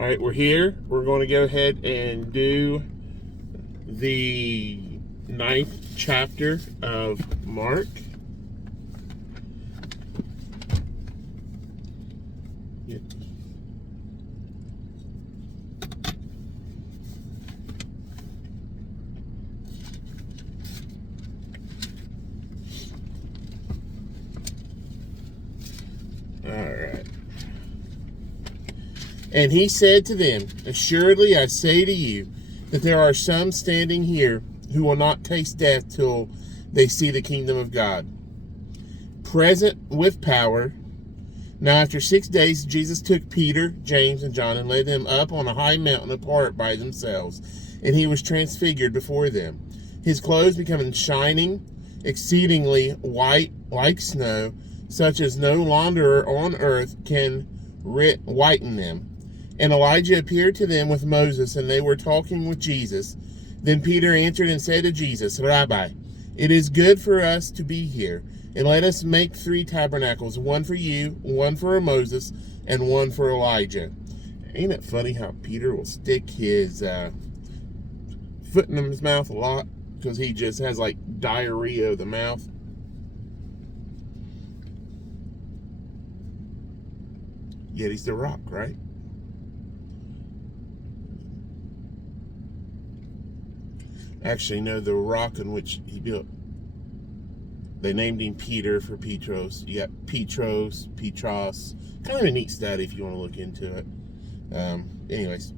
All right, we're here. We're going to go ahead and do the 9th chapter of Mark. All right. And he said to them, "Assuredly I say to you, that there are some standing here who will not taste death till they see the kingdom of God." Present with power. Now after 6 days, Jesus took Peter, James, and John and led them up on a high mountain apart by themselves, and he was transfigured before them. His clothes becoming shining, exceedingly white like snow, such as no launderer on earth can whiten them. And Elijah appeared to them with Moses, and they were talking with Jesus. Then Peter answered and said to Jesus, "Rabbi, it is good for us to be here, and let us make 3 tabernacles, one for you, one for Moses, and one for Elijah." Ain't it funny how Peter will stick his foot in his mouth a lot, because he just has like diarrhea of the mouth. Yet he's the rock, right? Actually, no, the rock on which he built. They named him Peter for Petros. You got Petros. Kind of a neat study if you want to look into it. Anyways.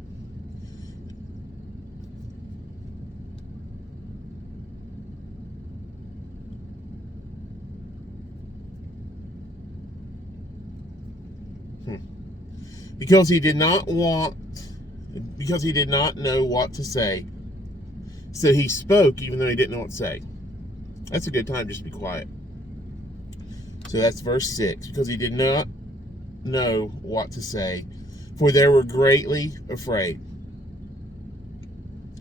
Because he did not know what to say. So he spoke even though he didn't know what to say. That's a good time just to be quiet. So that's verse 6. Because he did not know what to say, for they were greatly afraid.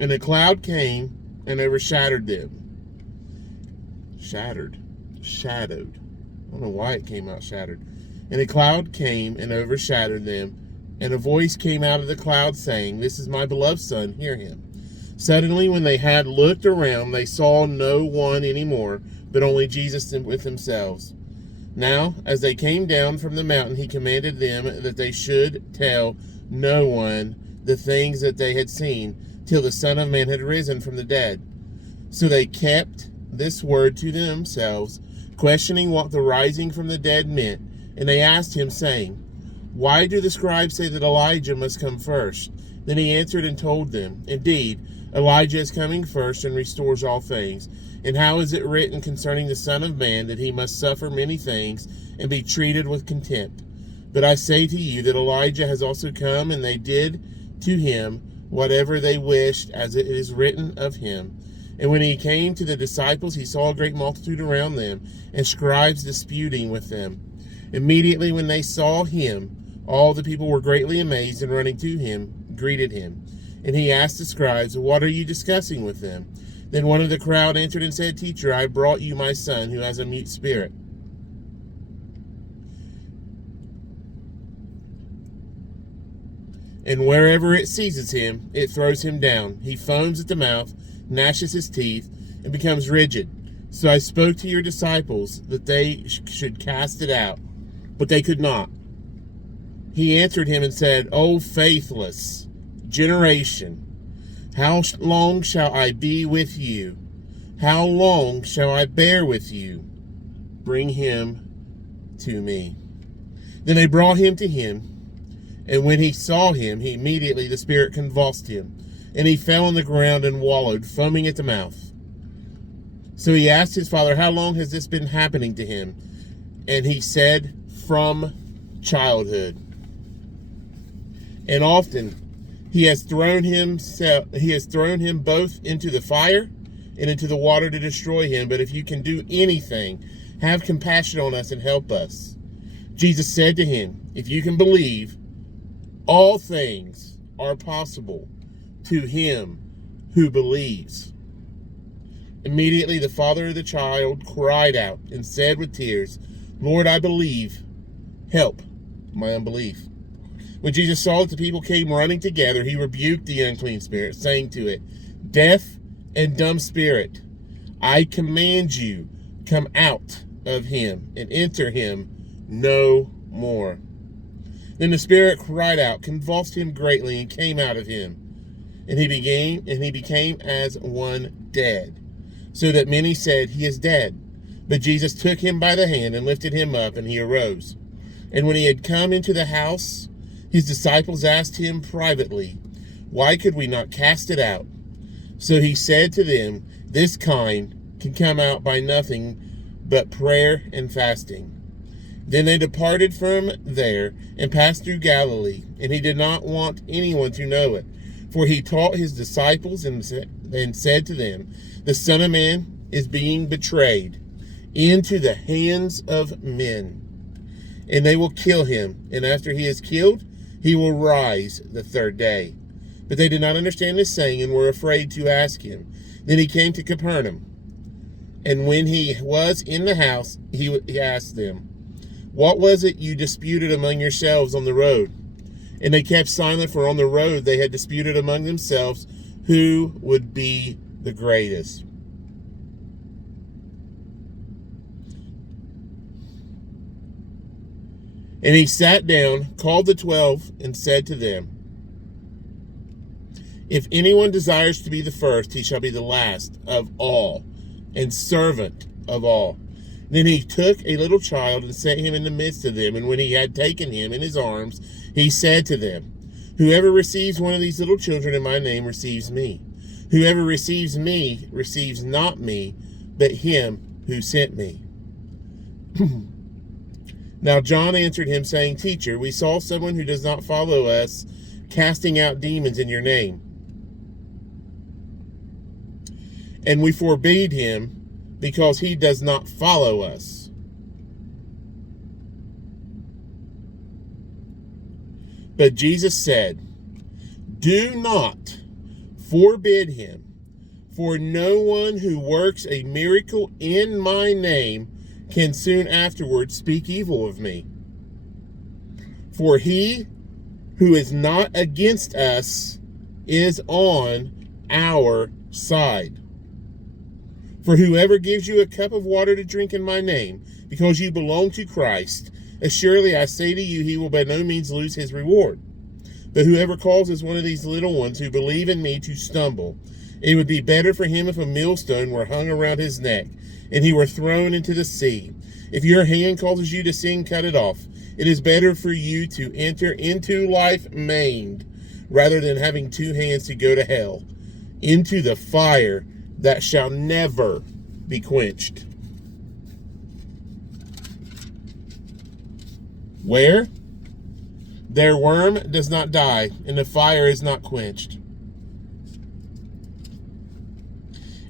And a cloud came and overshadowed them. Shadowed. I don't know why it came out shattered. And a cloud came and overshadowed them. And a voice came out of the cloud saying, "This is my beloved Son, hear him." Suddenly, when they had looked around, they saw no one anymore, but only Jesus with themselves. Now, as they came down from the mountain, he commanded them that they should tell no one the things that they had seen, till the Son of Man had risen from the dead. So they kept this word to themselves, questioning what the rising from the dead meant. And they asked him, saying, "Why do the scribes say that Elijah must come first?" Then he answered and told them, "Indeed, Elijah is coming first and restores all things. And how is it written concerning the Son of Man that he must suffer many things and be treated with contempt? But I say to you that Elijah has also come, and they did to him whatever they wished, as it is written of him. And when he came to the disciples, he saw a great multitude around them, and scribes disputing with them. Immediately when they saw him, all the people were greatly amazed, and running to him, greeted him. And he asked the scribes, "What are you discussing with them?" Then one of the crowd answered and said, "Teacher, I brought you my son, who has a mute spirit. And wherever it seizes him, it throws him down. He foams at the mouth, gnashes his teeth, and becomes rigid. So I spoke to your disciples that they should cast it out, but they could not." He answered him and said, "O faithless generation, how long shall I be with you? How long shall I bear with you? Bring him to me." Then they brought him to him, and when he saw him, immediately the spirit convulsed him, and he fell on the ground and wallowed, foaming at the mouth. So he asked his father, "How long has this been happening to him?" And he said, "From childhood. And often he has thrown him both into the fire and into the water to destroy him. But if you can do anything, have compassion on us and help us." Jesus said to him, "If you can believe, all things are possible to him who believes." Immediately the father of the child cried out and said with tears, "Lord, I believe. Help my unbelief." When Jesus saw that the people came running together, he rebuked the unclean spirit, saying to it, "Deaf and dumb spirit, I command you, come out of him and enter him no more." Then the spirit cried out, convulsed him greatly, and came out of him. And he became as one dead, so that many said, "He is dead." But Jesus took him by the hand and lifted him up, and he arose. And when he had come into the house, his disciples asked him privately, "Why could we not cast it out?" So he said to them, "This kind can come out by nothing but prayer and fasting." Then they departed from there and passed through Galilee, and he did not want anyone to know it. For he taught his disciples and said to them, "The Son of Man is being betrayed into the hands of men, and they will kill him, and after he is killed, he will rise the third day." But they did not understand his saying and were afraid to ask him. Then he came to Capernaum, and when he was in the house, he asked them, "What was it you disputed among yourselves on the road?" And they kept silent, for on the road they had disputed among themselves who would be the greatest. And he sat down, called the 12, and said to them, "If anyone desires to be the first, he shall be the last of all, and servant of all." Then he took a little child and set him in the midst of them. And when he had taken him in his arms, he said to them, "Whoever receives one of these little children in my name receives me. Whoever receives me receives not me, but him who sent me." Now John answered him, saying, "Teacher, we saw someone who does not follow us casting out demons in your name, and we forbade him because he does not follow us." But Jesus said, "Do not forbid him, for no one who works a miracle in my name can soon afterwards speak evil of me. For he who is not against us is on our side. For whoever gives you a cup of water to drink in my name, because you belong to Christ, assuredly I say to you, he will by no means lose his reward. But whoever causes one of these little ones who believe in me to stumble, it would be better for him if a millstone were hung around his neck, and he were thrown into the sea. If your hand causes you to sin, cut it off. It is better for you to enter into life maimed, rather than having two hands to go to hell, into the fire that shall never be quenched. Where their worm does not die, and the fire is not quenched.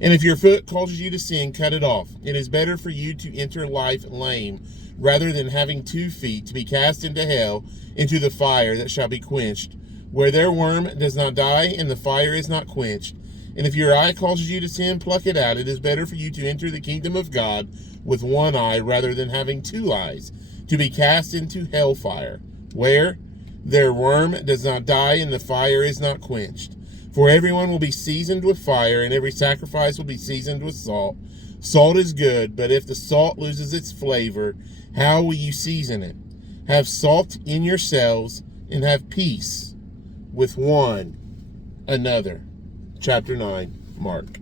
And if your foot causes you to sin, cut it off. It is better for you to enter life lame, rather than having 2 feet to be cast into hell, into the fire that shall be quenched, where their worm does not die, and the fire is not quenched. And if your eye causes you to sin, pluck it out. It is better for you to enter the kingdom of God with 1 eye, rather than having 2 eyes, to be cast into hellfire, where their worm does not die, and the fire is not quenched. For everyone will be seasoned with fire, and every sacrifice will be seasoned with salt. Salt is good, but if the salt loses its flavor, how will you season it? Have salt in yourselves, and have peace with one another. Chapter 9, Mark.